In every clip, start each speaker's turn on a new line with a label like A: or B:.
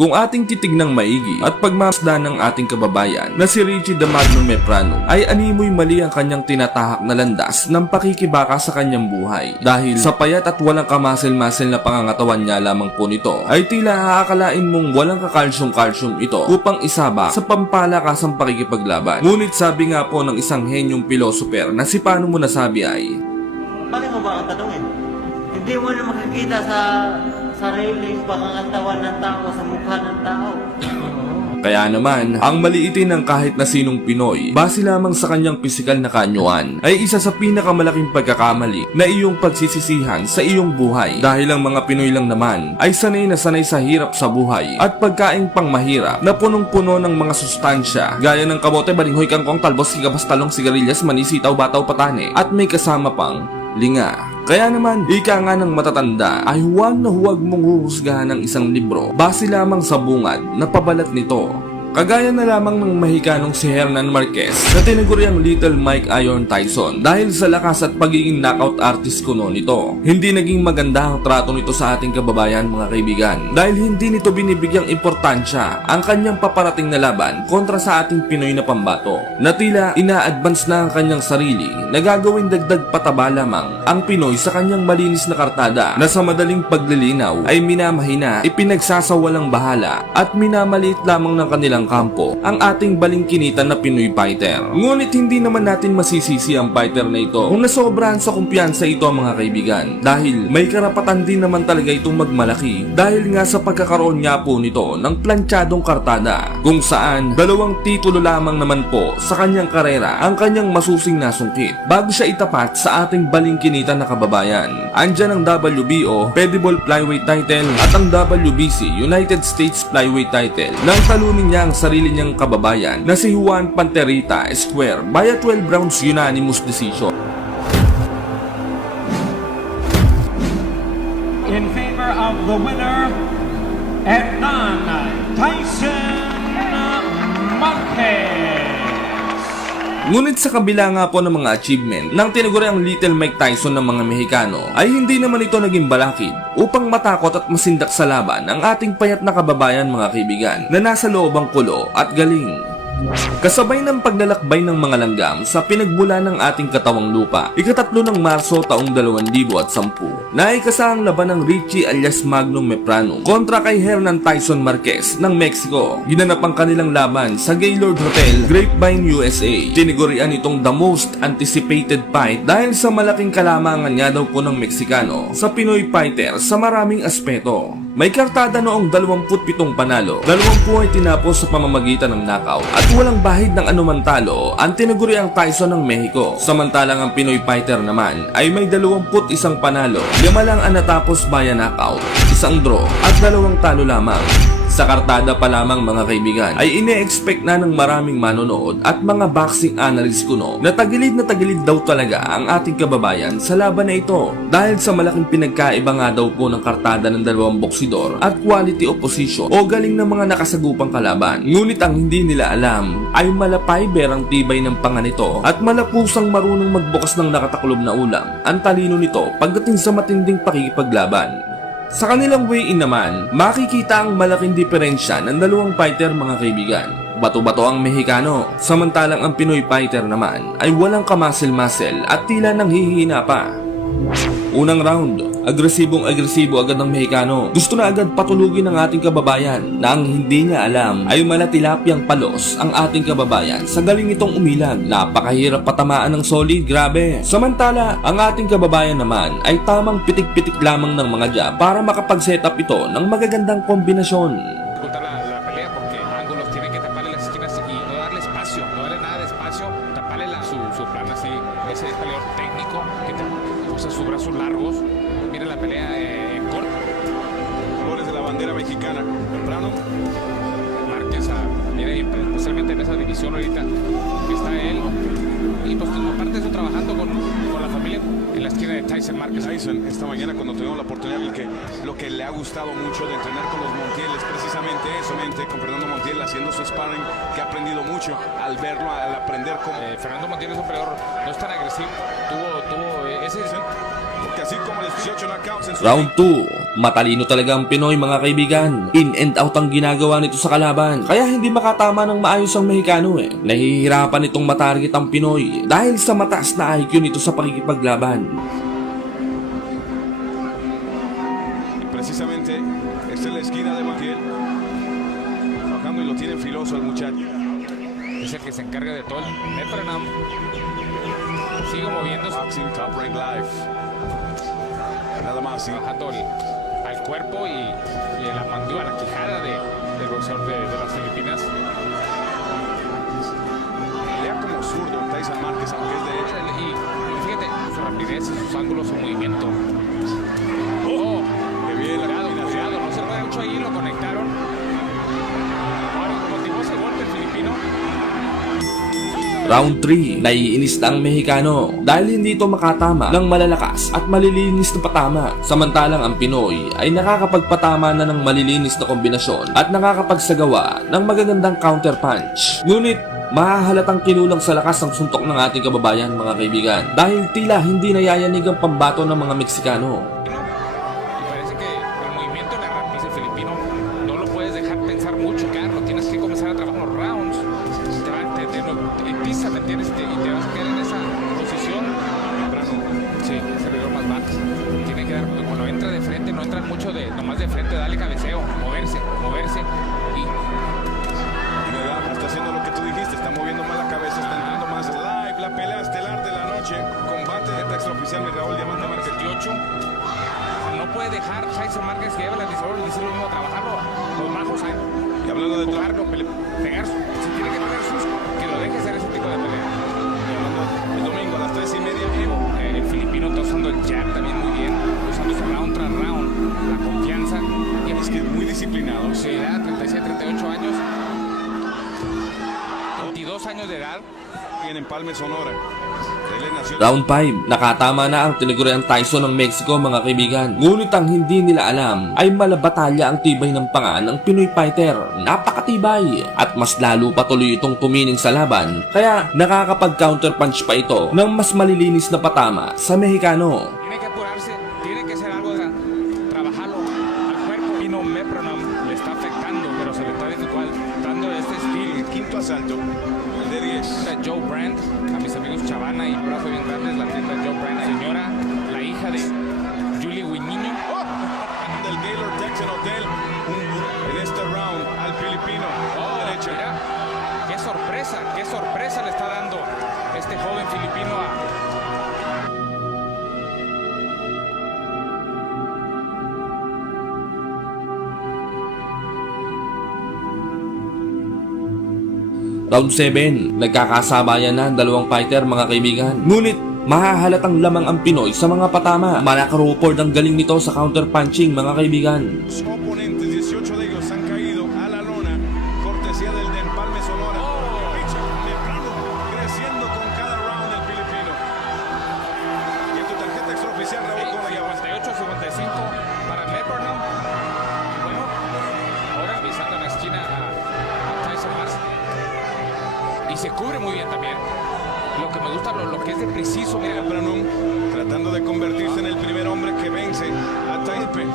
A: Kung ating titignang maigi at pagmasdan ng ating kababayan na si Richie Magnum Meprano ay animoy mali ang kanyang tinatahak na landas ng pakikibaka sa kanyang buhay. Dahil sa payat at walang kamasil-masil na pangangatawan niya lamang po nito ay tila aakalain mong walang kakalsyum-kalsyum ito upang isaba sa pampalakasang pakikipaglaban. Ngunit sabi nga po ng isang henyong pilosoper na si paano mo nasabi ay
B: Bakit mo ba ang tanongin? Hindi mo na makikita sa sariling pangangatawan ng tao, sa mukha ng tao.
A: Kaya naman, ang maliitin ng kahit na sinong Pinoy, base lamang sa kanyang pisikal na kanyuan, ay isa sa pinakamalaking pagkakamali na iyong pagsisisihan sa iyong buhay. Dahil ang mga Pinoy lang naman ay sanay na sanay sa hirap sa buhay at pagkaing pang mahirap na punong-puno ng mga sustansya gaya ng kamote, balinghoy, kangkong, talbos, sigabas, talong, sigarilyas, manisitaw, bataw, patane at may kasama pang linga. Kaya naman, ika nga ng matatanda ay huwag na huwag mong huhusgahan ng isang libro base lamang sa bungad na pabalat nito. Kagaya na lamang ng Mexicanong si Hernan Marquez na tinaguriang Little Mike Iron Tyson dahil sa lakas at pagiging knockout artist kuno nito. Hindi naging maganda ang trato nito sa ating kababayan mga kaibigan dahil hindi nito binibigyang importansya ang kanyang paparating na laban kontra sa ating Pinoy na pambato. Na tila ina-advance na ang kanyang sarili na gagawin dagdag pataba lamang ang Pinoy sa kanyang malinis na kartada na sa madaling paglilinaw ay minamahina, ipinagsasawalang bahala at minamaliit lamang ng kanilang kampo ang ating balingkinitan na Pinoy fighter. Ngunit hindi naman natin masisisi ang fighter na ito kung nasobrahan sa kumpiyansa ito mga kaibigan dahil may karapatan din naman talaga itong magmalaki dahil nga sa pagkakaroon niya po nito ng plantsadong kartada kung saan dalawang titulo lamang naman po sa kanyang karera ang kanyang masusing nasungkit bago siya itapat sa ating balingkinitan na kababayan. Andyan ang WBO Pedible Flyweight title at ang WBC United States Flyweight title nang talunin niya ang sarili niyang kababayan na si Juan Panterita Square by a 12 rounds unanimous decision.
C: in favor of the winner, Hernan Tyson Marquez.
A: Ngunit sa kabila nga po ng mga achievement ng tinaguriang Little Mike Tyson ng mga Mexicano ay hindi naman ito naging balakid upang matakot at masindak sa laban ang ating payat na kababayan mga kaibigan na nasa loobang kulo at galing. Kasabay ng paglalakbay ng mga langgam sa pinagmula ng ating katawang lupa, ikatatlo ng Marso taong 2010, naikasa ang laban ng Richie alias Magnum Meprano kontra kay Hernan Tyson Marquez ng Mexico. Ginanap ang kanilang laban sa Gaylord Hotel, Grapevine, USA. Tinigurian itong the most anticipated fight dahil sa malaking kalamangan niya daw po ng Meksikano sa Pinoy fighter sa maraming aspeto. May kartada noong 27 panalo, 20 ay tinapos sa pamamagitan ng knockout at walang bahid ng anumang talo ang tinaguriang Tyson ng Mexico. Samantalang ang Pinoy fighter naman ay may 21 panalo, lima lang ang natapos via knockout, isang draw at dalawang talo lamang. Sa kartada pa lamang mga kaibigan ay ine-expect na ng maraming manonood at mga boxing analyst kuno na tagilid na tagilid daw talaga ang ating kababayan sa laban na ito dahil sa malaking pinagkaiba nga daw po ng kartada ng dalawang boksidor at quality opposition o galing ng mga nakasagupang kalaban. Ngunit ang hindi nila alam ay malapay berang tibay ng panga nito at malapusang marunong magbukas ng nakataklob na ulam ang talino nito pagdating sa matinding pakikipaglaban. Sa kanilang way-in naman, makikita ang malaking diferensya ng dalawang fighter mga kaibigan. Bato-bato ang Mexicano, samantalang ang Pinoy fighter naman ay walang kamasil-masel at tila nang hihina pa. Unang round, agresibong agresibo agad ng Mexicano. Gusto na agad patulugin ng ating kababayan na ang hindi niya alam ay malatilapyang palos ang ating kababayan sa galing itong umilag. Napakahirap patamaan ng solid, grabe. Samantala, ang ating kababayan naman ay tamang pitik-pitik lamang ng mga jab para makapag-set up ito ng magagandang kombinasyon.
D: Mexicana. Temprano,
E: Márquez, y especialmente en esa división ahorita que está él. Y pues aparte de eso, trabajando con, con la familia en la esquina de Tyson Márquez.
D: Tyson, esta mañana cuando tuvimos la oportunidad, lo que, lo que le ha gustado mucho de entrenar con los Montiel es precisamente eso, mente, con Fernando Montiel haciendo su sparring, que ha aprendido mucho al verlo, al aprender cómo...
E: Eh, Fernando Montiel es un peleador no es tan agresivo, tuvo, tuvo eh, ese...
D: Porque que así como les 18 knockouts en su
A: Round 2, matalino talaga ang Pinoy mga kaibigan. In and out ang ginagawa nito sa kalaban. Kaya hindi makatama ng maayos ang Mexicano eh. Nahihirapan itong matarget ang Pinoy dahil sa mataas na IQ nito sa pakikipaglaban.
D: Precisamente esta es la esquina de Montiel. Trabajando y lo tiene filoso el muchacho.
E: Es el que se encarga de todo el Metronam. Sigue moviéndose,
D: Boxing Top Rank Live. Nada más, sí.
E: bajando el- al cuerpo y, y la mandíbula, la quijada de, del boxeador de, de las Filipinas.
D: Pelea como zurdo Tyson Márquez, aunque es derecho.
E: Y fíjate, su rapidez, sus ángulos, su movimiento.
A: Round 3, naiinis na ang Mexicano dahil hindi ito makatama ng malalakas at malilinis na patama. Samantalang ang Pinoy ay nakakapagpatama na ng malilinis na kombinasyon at nakakapagsagawa ng magagandang counter punch. Ngunit mahahalatang kinulang sa lakas ang suntok ng ating kababayan mga kaibigan dahil tila hindi nayayanig ang pambato ng mga Meksikano.
D: Márquez
E: que la disorder y lo mismo, trabajarlo. Los bajos, ¿eh?
D: Y hablando de
E: pele- pegar, si tiene que pegar sus, que lo deje hacer ese tipo de pelea.
D: el domingo a las 3 y media
E: Eh, el filipino está usando el jab también muy bien, usando ese round tras round, la confianza y
D: Es que es muy disciplinado.
E: su edad, 37, 38 años, 22 años de edad.
D: En Empalme, Sonora.
A: Round 5, nakatama na ang tinaguriang Tyson ng Mexico mga kaibigan. Ngunit ang hindi nila alam ay malabatalya ang tibay ng panga ng Pinoy fighter. Napakatibay at mas lalo patuloy itong tumining sa laban kaya nakakapag-counter punch pa ito ng mas malilinis na patama sa Mexicano.
E: De
D: 10.
E: Está Joe Brand, a mis amigos Chavana y Brazo Bien Grandes, la tienda Joe Brand, señora, la hija de Julie Guiñiño.
D: Del Gaylord Texan Hotel. En este round al filipino.
E: Oh,
D: derecha.
E: mira, qué sorpresa, qué sorpresa le está dando este joven filipino
A: Round 7, nagkakasabayan na ang dalawang fighter mga kaibigan. Ngunit mahahalatang lamang ang Pinoy sa mga patama. Malakarupord ang galing nito sa counter punching mga kaibigan.
E: Lo que me gusta, lo, lo que es de preciso, mira,
D: Temprano, tratando de convertirse en el primer hombre que vence a Taipe.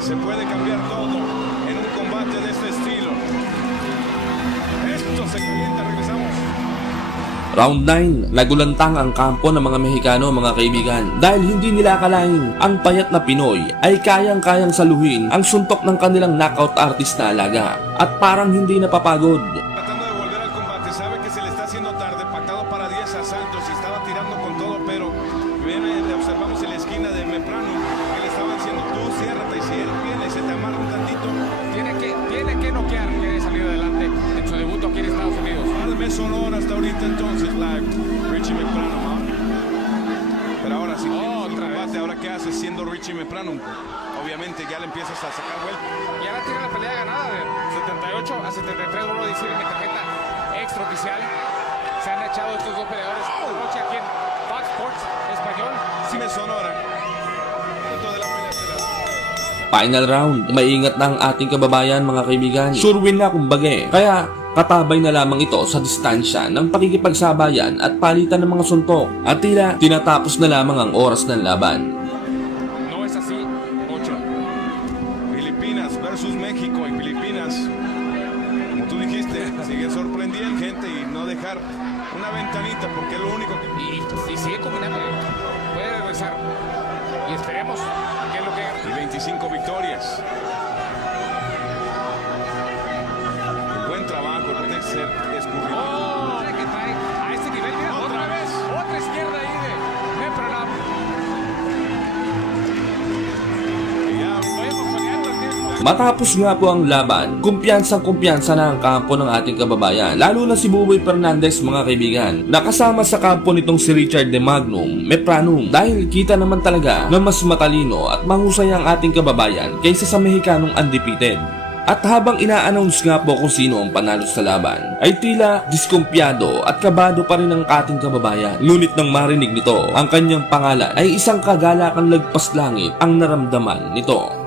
D: Se puede cambiar todo en un combate de este estilo. Esto se calienta, regresamos.
A: Round 9, nagulantang ang kampo ng mga Mexicano mga kaibigan dahil hindi nila akalain ang payat na Pinoy ay kayang-kayang saluhin ang suntok ng kanilang knockout artist na alaga at parang hindi napapagod.
D: Alme Sonora hasta ahorita entonces, live, Richie Meprano, ¿no? Pero ahora sí, un
E: Otra vez.
D: combate, ahora qué haces siendo Richie Meprano, obviamente ya le empiezas a sacar vuelta.
E: Y ahora tiene la pelea ganada de 78 a 73, vuelvo a decir en mi tarjeta extraoficial. Se han echado estos dos peleadores esta noche aquí en Fox Sports Español.
D: Sonora, de la pelea estelar.
A: Final round, maingat na ang ating kababayan mga kaibigan. Sure win na kumbaga eh. Kaya Katabay na lamang ito sa distansya ng pakikipagsabayan at palitan ng mga suntok at tila tinatapos na lamang ang oras ng laban.
D: No es así. Ocho. Filipinas versus Mexico en Filipinas. Como tú dijiste, sigue sorprendiendo gente y no dejar una ventanita porque es lo único que...
E: Y, y sigue combinando. Puede regresar. Y esperemos qué lo que...
D: Y 25 victorias. Ser escurrido.
E: ¡Oh! que trae a este nivel. Mira, otra vez. Otra izquierda ahí de Mepranam.
A: Matapos nga po ang laban, kumpiyansang kumpiyansa na ang kampo ng ating kababayan, lalo na si Buboy Fernandez mga kaibigan. Nakasama sa kampo nitong si Richard De Magnum, Mepranum, dahil kita naman talaga na mas matalino at mahusay ang ating kababayan kaysa sa Mexicanong undefeated. At habang ina-announce nga po kung sino ang panalo sa laban, ay tila diskumpiyado at kabado pa rin ang ating kababayan. Ngunit nang marinig nito, ang kanyang pangalan ay isang kagalakang lagpas langit ang naramdaman nito.